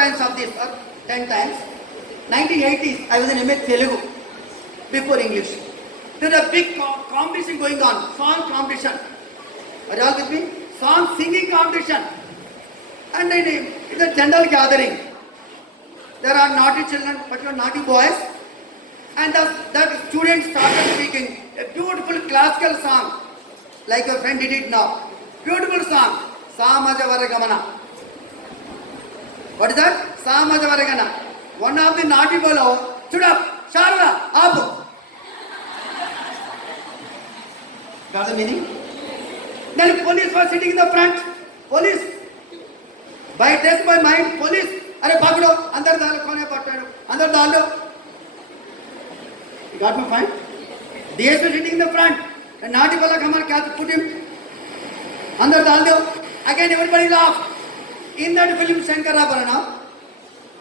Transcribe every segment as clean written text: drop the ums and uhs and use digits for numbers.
times of this, or 10 times. 1980s, I was in MA Telugu, before English. There was a big competition going on, song competition. Are you all with me? Song singing competition. And then it's a general gathering. There are naughty children, particularly naughty boys. And that student started speaking a beautiful classical song, like your friend did it now. Beautiful song, Samajavaragamana. What is that? Samajavaragamana. One of the naughty fellow stood up, Sharla, up. Got the meaning? Then police was sitting in the front. Police, by test by mind, police, अरे भागो अंदर डालो कोने पट्टाडो अंदर डालो. You got my point? DS was sitting in the front. And naughty fellow come on, put him अंदर डाल दो. Again everybody laughed. In that film Shankarabharana,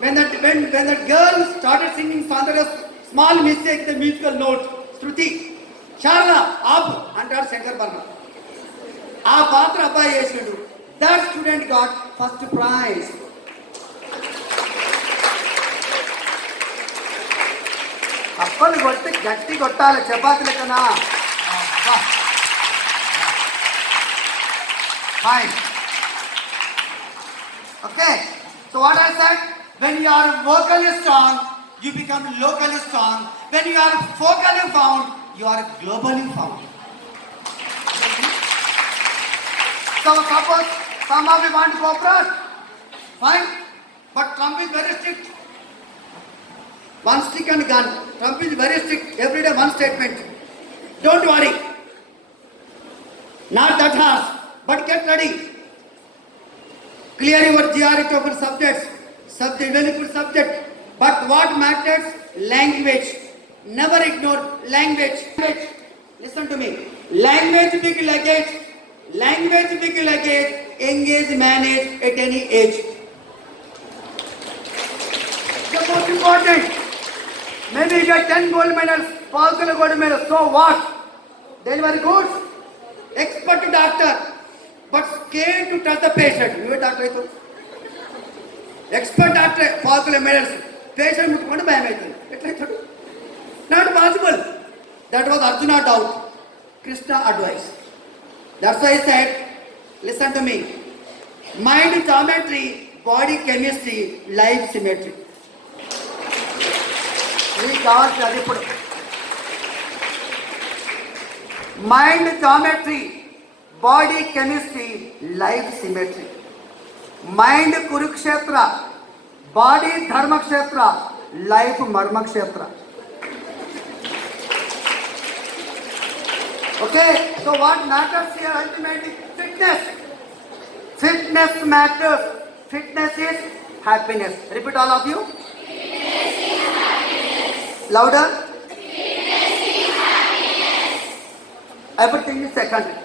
when that girl started singing song, there was small mistake in the musical note. Shruti, Sharla, up, and that Shankarabharana. ఆ పాత్ర అబ్బాయి చేసాడు. That student got first prize. అప్పలు కొట్టి గట్టి కొట్టాలి chapati లెక్కనా. Fine. Okay. So what I said, when you are vocally strong, you become locally strong. When you are focally found, you are globally found. So suppose some of you want to cooperate, fine. But Trump is very strict. One stick and gun. Trump is very strict. Every day one statement. Don't worry. Not that harsh, but get ready. Clear your GRE TOEFL subjects. Subject, very good subject. But what matters? Language. Never ignore language. Listen to me. Language big luggage. Language big luggage. Engage, manage at any age. The most important. Maybe you get 10 gold medals, 5 gold medals. So what? Delivery goods. Expert doctor. But scared to touch the patient. You are doctor. Expert doctor, 5 medals. Patient muttukondu bhayam aitundi. Not possible. That was Arjuna doubt. Krishna advice. That's why I said, listen to me. Mind geometry, body chemistry, life symmetry. This కావాల్సి అది ఇప్పుడు. Mind geometry, body chemistry, life symmetry. Mind Kurukshetra, body Dharmakshetra, life Marmakshetra. Okay, so what matters here ultimately? Fitness. Fitness matters. Fitness is happiness. Repeat all of you. Fitness is happiness. Louder. Fitness is happiness. Everything is secondary.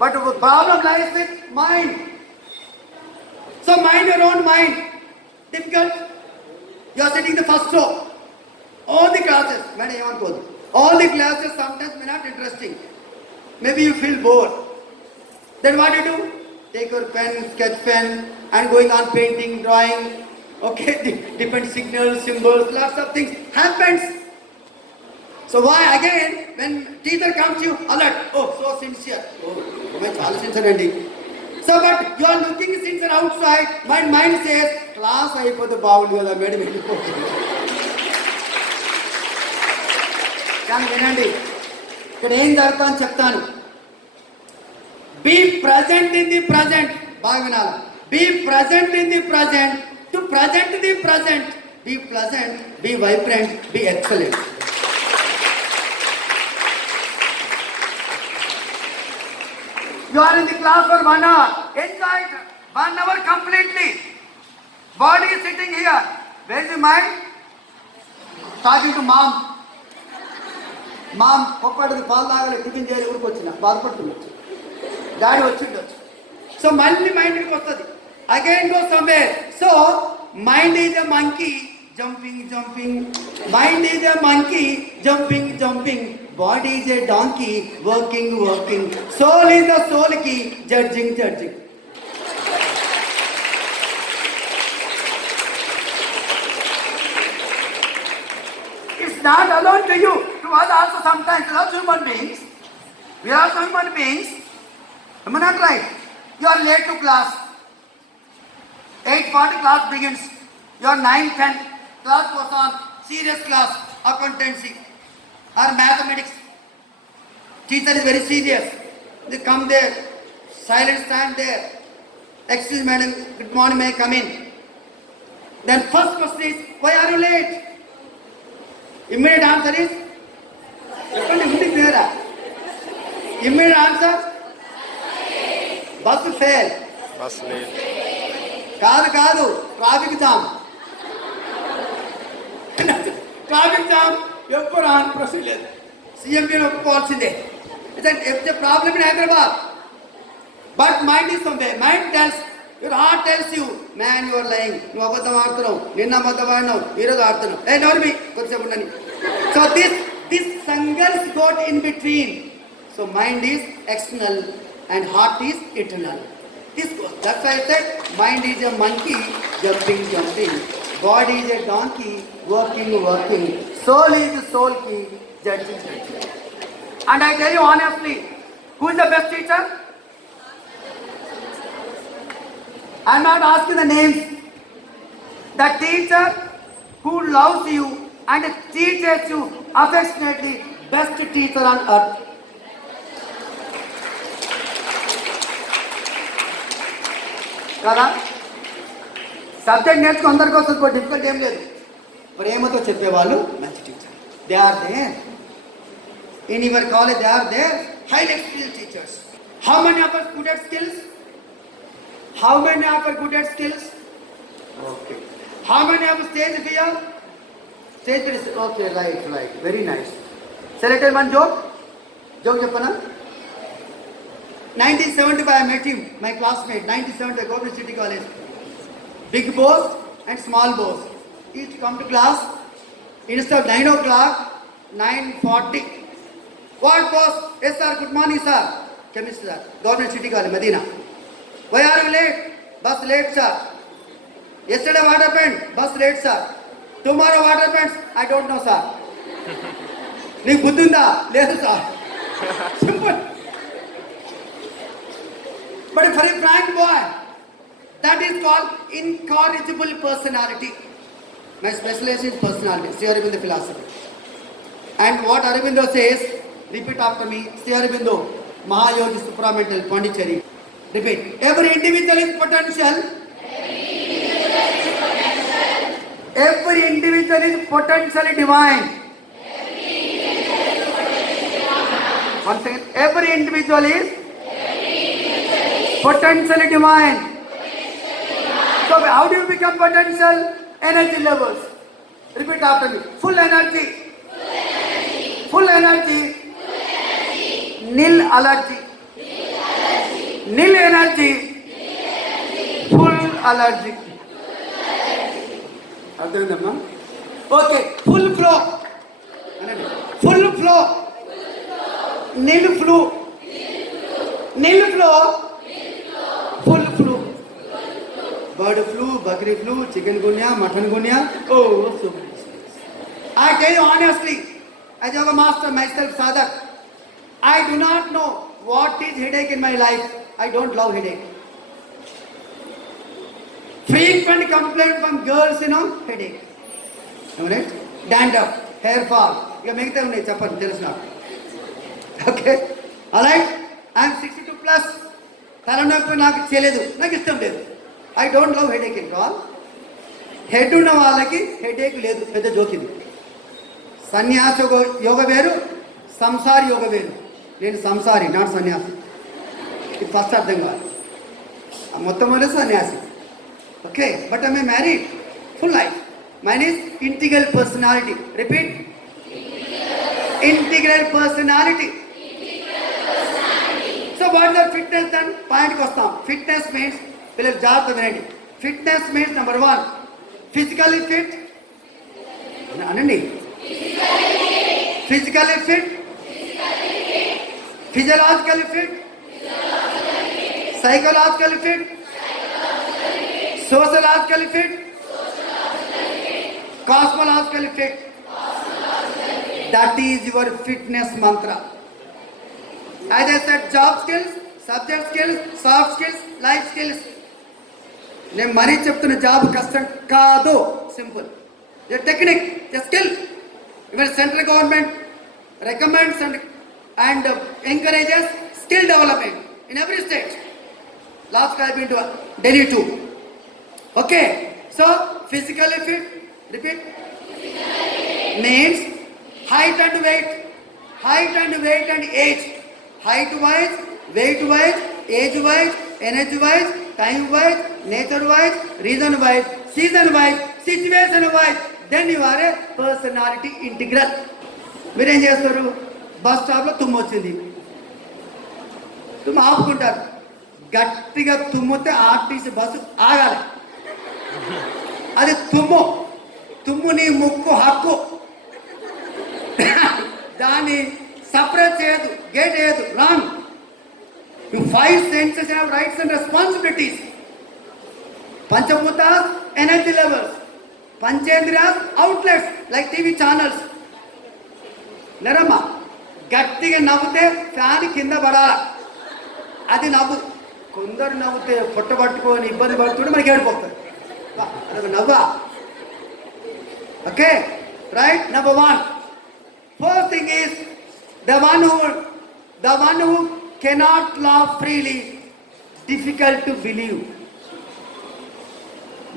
But the problem lies with mind. So mind your own mind. Difficult. You are sitting in the first row. All the classes. All the classes sometimes may not interesting. Maybe you feel bored. Then what do you do? Take your pen, sketch pen, and going on painting, drawing. Okay, different signals, symbols, lots of things happens. So why again when teacher comes you alert? Oh, so sincere. Oh, my child sincere. So but you are looking sincere outside. My mind says class అయిపోతే బాగుంది కదా madam వెళ్ళిపోతుంది. కానీ వినండి, ఇక్కడ ఏం జరుగుతుందని చెప్తాను. Be present in the present. బాగా వినాలి. Be present in the present to present the present. Be pleasant, be vibrant, be excellent. You are in the class for 1 hour. Enjoy it. 1 hour completely. Body is sitting here. Where is the mind? Talking to mom. Mom, పొప్పటిది పాలు తాగలేదు, tiffin చేయాలి, ఊరికి వచ్చిన బాధపడుతుండొచ్చు, daddy వచ్చిండొచ్చు. So మళ్ళీ మైండ్కి వస్తుంది. Again go somewhere. So mind is a monkey jumping, jumping. Mind is a monkey jumping, jumping. Body is a donkey working, working. Soul is the soul key judging, judging. not alone to you. To us also sometimes. We are also human beings. We are also human beings. Am I not right? You are late to class. 8:40 class begins. Your 9:10 class goes on. Serious class, accountancy or mathematics. Teacher is very serious. They come there, silent stand there. Excuse me, madam, good morning, may I come in? Then first question is, why are you late? Immediate answer is, immediate answer, bus fail. Bus late. కాదు traffic jam. Traffic jam ఎప్పుడు on ప్రశ్న లేదు. CMP ఒప్పుకోవాల్సిందే. It's a problem in Hyderabad. But mind is somewhere. Mind tells, your heart tells you, man, you are lying. నువ్వు అబద్ధం ఆడుతున్నావు, నిన్న అబద్ధం ఆడినావు, ఈరోజు ఆడుతున్నావు. ఏ నోర్మి కొద్దిసేపు ఉండని. So this sangars got in between. So mind is external and heart is internal. This goes. That's why I said mind is a monkey jumping. Body is a donkey working. Soul is a soul key judging. And I tell you honestly, who is the best teacher? I am not asking the names. The teacher who loves you and teaches you affectionately, best teacher on earth. కదా subject నేర్చుకుని అందరికీ వస్తుంది, difficult ఏం లేదు. ప్రేమతో చెప్పేవాళ్ళు మంచి teacher. They are there in your college. They are there, highly experienced teachers. How many of us good at skills? How many of us good at skills? Okay. How many of us stage fear? Stage fear is okay, right, very nice. Shall I tell one joke చెప్పనా? 1975 I met him, my classmate. 1975 Government City College. Big boss and small boss. He used to come to class instead of 9 o'clock, 9:40. What boss? Yes sir, good morning sir. Chemistry sir. Government City College, Medina. Why are you late? Bus late sir. Yesterday what happened? Bus late sir. Tomorrow what happens? I don't know sir. నీకు బుద్ధి ఉందా? లేదు sir. Simple. But for a frank boy, that is called incorrigible personality. My specialization is personality. Sri Aurobindo philosophy. And what Aurobindo says, repeat after me. Sri Aurobindo, Mahayogi Supramental, Pondicherry. Repeat. Every individual is potential. Every individual is potentially divine. Once again, every individual is potentially divine. So how do you become potential? Energy levels. Repeat after me. Full energy. Full energy. Nil allergy. Nil energy. Full allergy. అర్థమైందమ్మా? Okay. Full flow. Full flow. Nil flow. Nil flow. Full flow. Bird flu, బక్రీ flu, chicken గున్యా, mutton గున్యా. Oh, so many. I tell you honestly, as yoga master myself, Sadak, I do not know what is headache in my life. I don't love headache. Frequent complaint from girls, headache. Alright? Dandruff, hair fall. You make them chappan, there is not. Okay? Alright? I am 62 plus. తలనొప్పి నాకు చేయలేదు, నాకు ఇష్టం లేదు. I don't love headache at all. Head ఉన్న వాళ్ళకి headache లేదు, పెద్ద జోకింది. సన్యాస యోగ వేరు, సంసారి యోగ వేరు. నేను సంసారి, నాట్ సన్యాసి. ఇది ఫస్ట్ అర్థం కాదు. మొత్తం వల్ల సన్యాసి. Okay, but I married, full life. Mine is integral personality. Repeat. Integral personality. So what the fitness then? పాయింట్కి వస్తాం. ఫిట్నెస్ మీన్స్, పిల్లలు జాగ్రత్త వినండి. Fitness means number 1, physically fit. అనండి. Physically fit, physiologically fit, psychologically fit, sociologically fit, cosmologically fit. That is your fitness mantra. As I said, job skills, subject skills, soft skills, life skills. నేను మరీ చెప్తున్న job కష్టం కాదు, simple. The technique, the skill. Even central government recommends and encourages skill development in every state. Last time I've been to Delhi too. Okay, so physically fit, repeat, means height and weight and age. Height wise, weight wise, age wise, energy wise, time wise, nature wise, reason wise, season wise, situation wise. Then you are a personality integral. మీరేం చేస్తారు? Bus స్టాప్లో తుమ్ము వచ్చింది, తుమ్ము ఆపుకుంటారు. గట్టిగా తుమ్మితే RTC bus ఆగాలి. అది తుమ్ము నీ ముక్కు హక్కు. దాన్ని సపరేట్ చేయదు, gate వేయదు. Wrong. You 5 senses have rights and responsibilities. Panchabhutas, energy levels. Panchendriyas, outlets like TV channels. Narama, గట్టిగా నవ్వుతే ఫ్యాన్ కింద పడాల, అది నవ్వు. కొందరు నవ్వుతే పొట్ట పట్టుకొని ఇబ్బంది పడుతుంటే మనకి ఏడిపోతుంది. అదొక నవ్వా? Okay, right. Number 1. First thing is the one who cannot laugh freely, difficult to believe.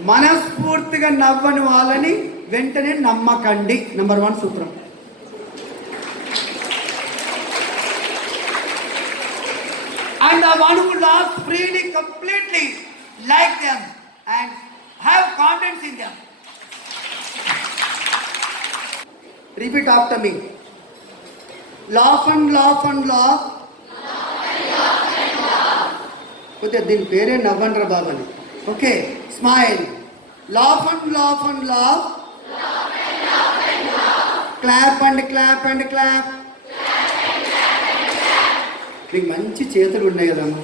మనస్ఫూర్తిగా నవ్వని వాళ్ళని వెంటనే నమ్మకండి. నంబర్ 1 సూత్రం. And the one who laughs freely, completely like them and have confidence in them. Repeat after me. Laugh and laugh and laugh. కొద్దిగా దీని పేరే నవ్వండ్ర బాబని. Okay, smile. Laugh and laugh and laugh. Clap and clap and clap. మీకు మంచి చేతులు ఉన్నాయి కదమ్మా.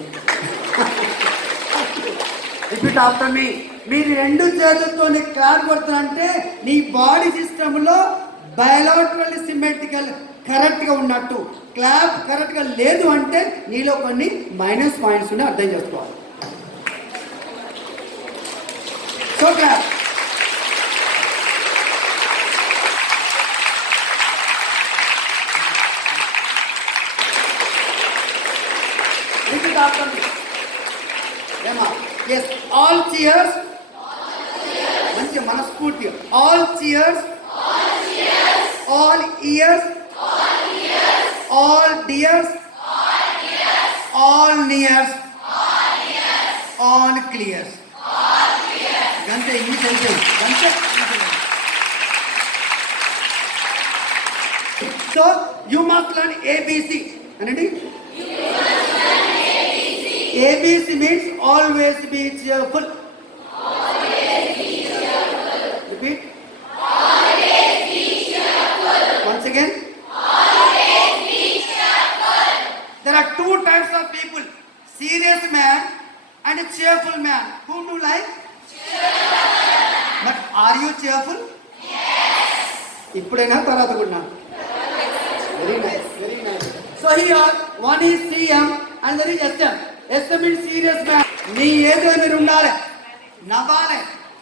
రిపీట్ ఆఫ్టర్ మీ. మీరు 2 చేతులతో క్లాప్ కొడుతున్నారంటే నీ బాడీ సిస్టంలో బయాలజికల్ సిమెట్రికల్ కరెక్ట్గా ఉన్నట్టు. క్లాప్ కరెక్ట్గా లేదు అంటే నీలో కొన్ని మైనస్ పాయింట్స్ ఉన్నాయి, అర్థం చేసుకోవాలి. So clap. రిపీట్ ఆఫ్టర్ మీ. ఏమా? ఎస్. All cheers. మంచి మనస్ఫూర్తిగా. All cheers. All ears, all dears, all nears, all clears. గంటే ఇంగ్లీష్ అయిపోయింది. గంటే. So you must learn ABC. అనండి. ABC means always be cheerful. Repeat. Once again. There are 2 types of people: serious man and a cheerful man. Whom do you like? But are you cheerful? Yes. ఇప్పుడైనా తర్వాత కూడా. Very nice, very nice. So here one is CM and there is SM. SM means serious man. నీ ఏదో మీరు ఉండాలి, నవ్వాలి,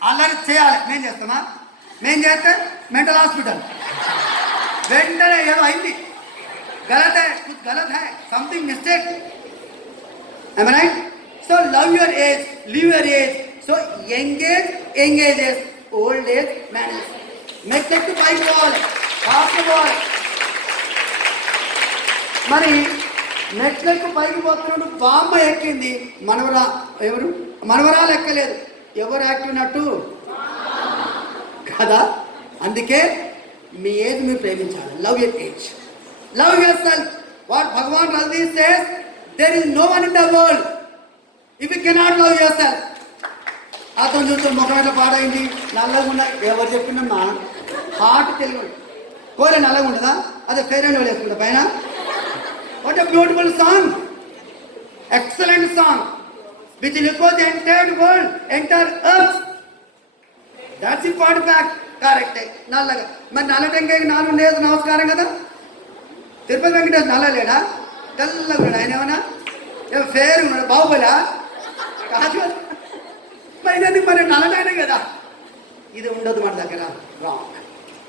అల్లరి చేయాలి. మేము చేస్తామా? మేము చేస్తే మెంటల్ హాస్పిటల్. వెంటనే ఏదో అయింది, గలత్ హై, కుछ గలత్ హై, something mistake. Am I right? So love your age, live your age. So engages, old age manners. Make it to fight ball, basketball. మరి నెట్లకు పైకి పోతున్నాడు, బామ్మ ఎక్కింది, మనవరాలు ఎక్కలేదు. ఎవరు యాక్టివ్ నట్టు కదా? అందుకే మీ ఏజ్ మీరు ప్రేమించాలి. Love your age, love yourself. What Bhagwan Rajneesh says, there is no one in the world if you cannot love yourself. అతను చూస్తే ముఖం ఎట్లా పాడైంది, నల్లగా ఉన్న. ఎవరు చెప్పినమ్మా? హార్ట్ తెలుగు. కోరే నల్లగా ఉండదా? అదే ఫెయిర్ అండ్ వేసుకుంటా పైన. What a beautiful song, excellent song, which echoes the entire world, entire earth. That's the important fact. కరెక్టే, నల్లగా. మరి నల్ల టెంకాయకి 4 డేస్ నమస్కారం కదా. తిరుపతి వెంకటేష్ నల్ల లేడా? తెల్లగా ఉన్నాడు. ఆయన ఏమన్నా ఫేర్ ఉన్నాడు, బాహుబలా కాదు కదా. మరి నల్లటైనా కదా. ఇది ఉండదు మన దగ్గర. రాంగ్.